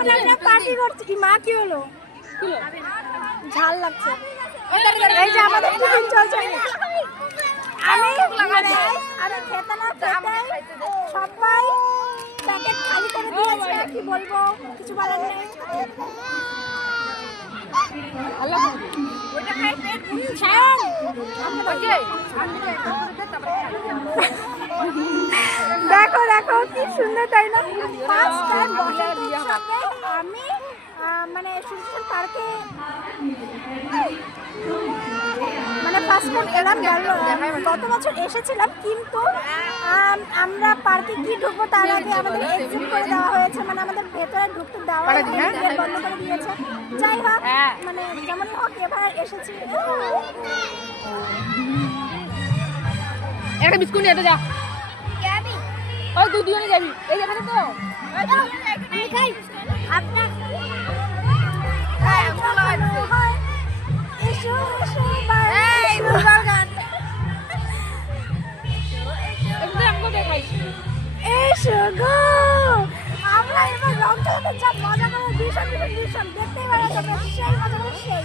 এখন আমরা পার্টি করছি। কি মা কি হলো? ঝাল লাগছে। এই যে আমাদের টিফিন চলছে। আমি খেতে না খেতে সবাই প্যাকেট খালি করে দিয়েছে। কি বলবো, কিছু বলার নেই। দেখো দেখো কি সুন্দর, তাই না? ফার্স্ট টাইম আমি মানে সুন্দর পার্কে মানে ফার্স্ট টাইম এলাম। গত বছর এসেছিলাম, কিন্তু আমরা পার্কে কি ঢুকবো তার আগে আমাদের এক্সিট করে দেওয়া হয়েছে, মানে আমাদের ভেতরে ঢুকতে দেওয়া বন্ধ করে দিয়েছে। যাই হোক, মানে যেমনই হোক এবার এসেছি। একটা বিস্কুট নিয়ে যা। ওই তুই দুজনে যাবি। এই এখানে তো এসো গো, আমরা এবার রং খেলাতে যা মজা করে ভীষণ দেখতেই পারা যাবে। সেই মজা করে সেই